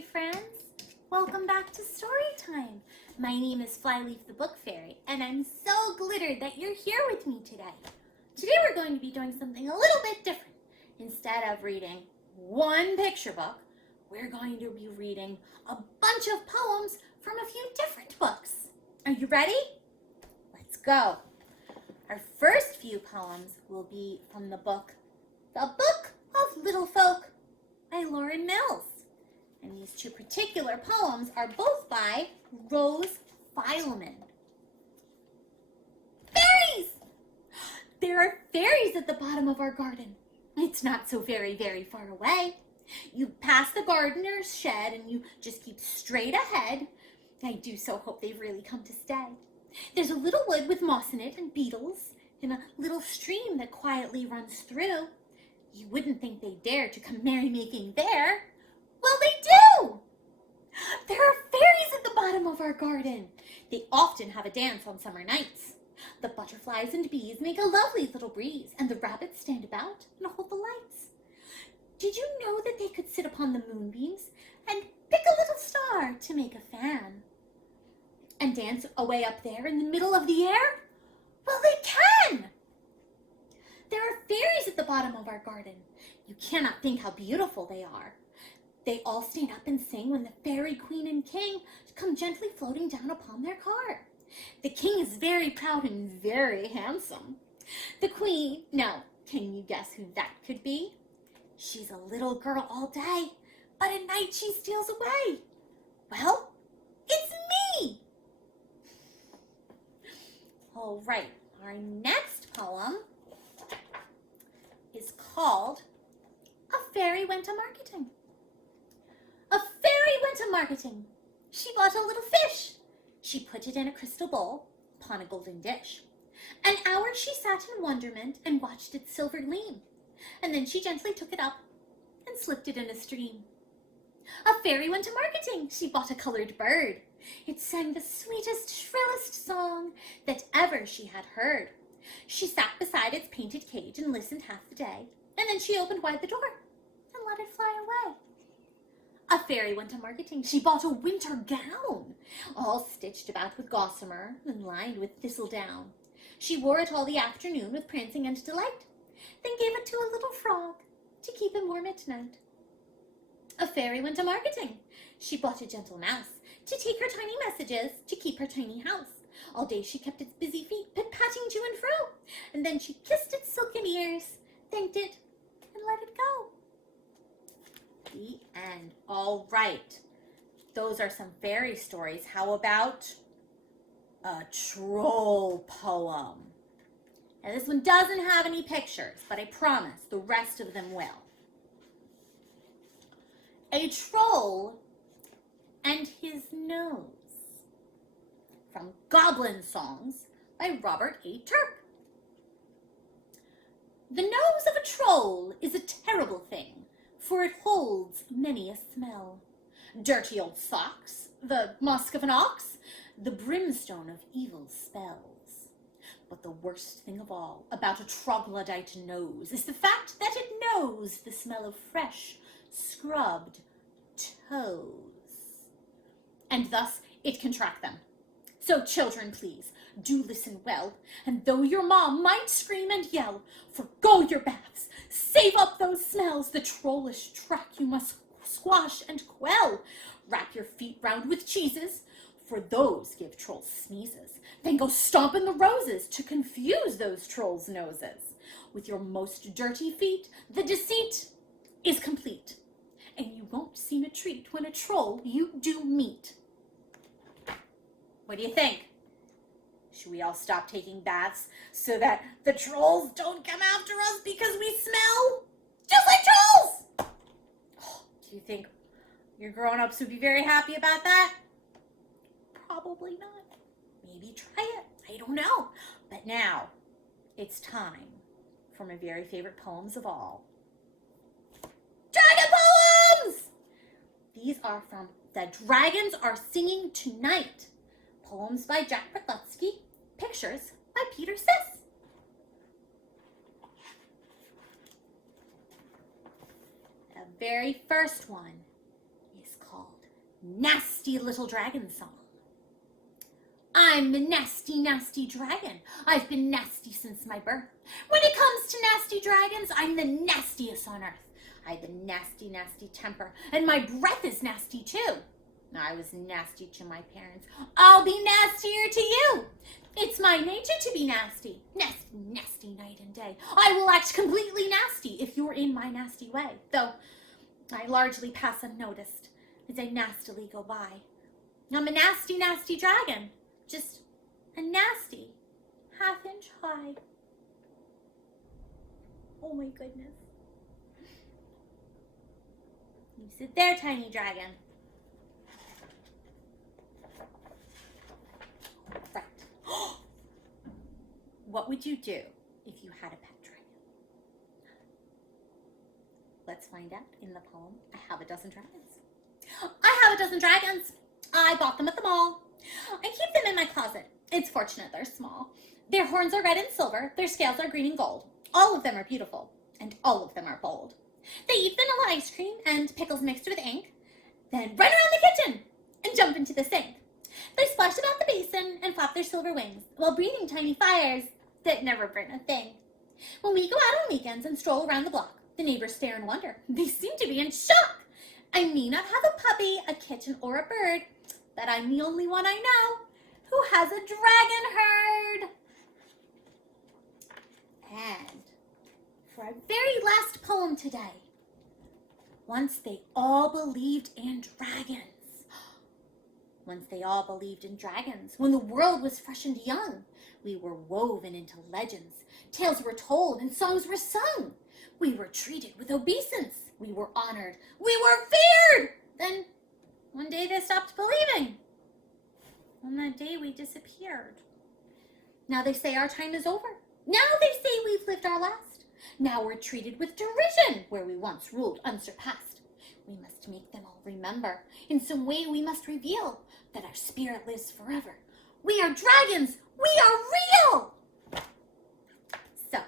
fairy friends. Welcome back to Storytime. My name is Flyleaf the Book Fairy, and I'm so glittered that you're here with me today. Today we're going to be doing something a little bit different. Instead of reading one picture book, we're going to be reading a bunch of poems from a few different books. Are you ready? Let's go. Our first few poems will be from the book of Little Folk by Lauren Mills. And these two particular poems are both by Rose Fileman. Fairies! There are fairies at the bottom of our garden. It's not so very, very far away. You pass the gardener's shed and you just keep straight ahead. I do so hope they've really come to stay. There's a little wood with moss in it and beetles, and a little stream that quietly runs through. You wouldn't think they dare to come merrymaking there. Well, they do! There are fairies at the bottom of our garden. They often have a dance on summer nights. The butterflies and bees make a lovely little breeze, and the rabbits stand about and hold the lights. Did you know that they could sit upon the moonbeams and pick a little star to make a fan? And dance away up there in the middle of the air? Well, they can! There are fairies at the bottom of our garden. You cannot think how beautiful they are. They all stand up and sing when the fairy queen and king come gently floating down upon their car. The king is very proud and very handsome. The queen, now, can you guess who that could be? She's a little girl all day, but at night she steals away. Well, it's me! All right, our next poem is called A Fairy Went a Marketing. A fairy went a marketing. She bought a little fish. She put it in a crystal bowl upon a golden dish. An hour she sat in wonderment and watched its silver gleam. And then she gently took it up and slipped it in a stream. A fairy went a marketing. She bought a colored bird. It sang the sweetest, shrillest song that ever she had heard. She sat beside its painted cage and listened half the day, and then she opened wide the door and let it fly away. A fairy went a marketing. She bought a winter gown, all stitched about with gossamer and lined with thistledown. She wore it all the afternoon with prancing and delight, then gave it to a little frog to keep him warm at night. A fairy went a marketing. She bought a gentle mouse to take her tiny messages to keep her tiny house. All day she kept its busy feet pit-patting to and fro, and then she kissed its silken ears, thanked it, and let it go. The end. All right. Those are some fairy stories. How about a troll poem? Now this one doesn't have any pictures, but I promise the rest of them will. A Troll and His Nose, from Goblin Songs by Robert A. Turk. The nose of a troll is a terrible thing, for it holds many a smell. Dirty old socks, the musk of an ox, the brimstone of evil spells. But the worst thing of all about a troglodyte nose is the fact that it knows the smell of fresh, scrubbed toes. And thus it can track them. So children, please, do listen well, and though your mom might scream and yell, forgo your baths, save up those smells, the trollish track you must squash and quell. Wrap your feet round with cheeses, for those give trolls sneezes. Then go stomp in the roses to confuse those trolls' noses. With your most dirty feet, the deceit is complete, and you won't seem a treat when a troll you do meet. What do you think? Should we all stop taking baths so that the trolls don't come after us because we smell just like trolls? Oh, do you think your grown-ups would be very happy about that? Probably not. Maybe try it. I don't know. But now, it's time for my very favorite poems of all. Dragon poems! These are from The Dragons Are Singing Tonight. Poems by Jack Pritlutsky, pictures by Peter Siss. The very first one is called nasty little dragon song. I'm a nasty, nasty dragon. I've been nasty since my birth. When it comes to nasty dragons, I'm the nastiest on earth. I have a nasty, nasty temper, and my breath is nasty too. I was nasty to my parents. I'll be nastier to you. It's my nature to be nasty. Nasty, nasty night and day. I will act completely nasty if you're in my nasty way, though I largely pass unnoticed as I nastily go by. I'm a nasty, nasty dragon. Just a nasty half-inch high. Oh my goodness. You sit there, tiny dragon. Right. What would you do if you had a pet dragon? Let's find out in the poem, I Have a Dozen Dragons. I have a dozen dragons. I bought them at the mall. I keep them in my closet. It's fortunate they're small. Their horns are red and silver. Their scales are green and gold. All of them are beautiful, and all of them are bold. They eat vanilla ice cream and pickles mixed with ink, then run around the kitchen and jump into the sink. They splash about the basin and flap their silver wings while breathing tiny fires that never burn a thing. When we go out on weekends and stroll around the block, the neighbors stare and wonder. They seem to be in shock. I may not have a puppy, a kitten, or a bird, but I'm the only one I know who has a dragon herd. And for our very last poem today, once they all believed in dragons. Once they all believed in dragons, when the world was fresh and young, we were woven into legends. Tales were told and songs were sung. We were treated with obeisance. We were honored. We were feared. Then one day they stopped believing. On that day we disappeared. Now they say our time is over. Now they say we've lived our last. Now we're treated with derision where we once ruled unsurpassed. We must make them all remember. In some way we must reveal that our spirit lives forever. We are dragons. We are real. So,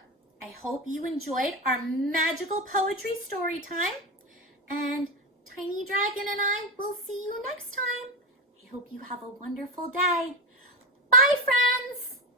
I hope you enjoyed our magical poetry story time. And Tiny Dragon and I will see you next time. I hope you have a wonderful day. Bye, friends.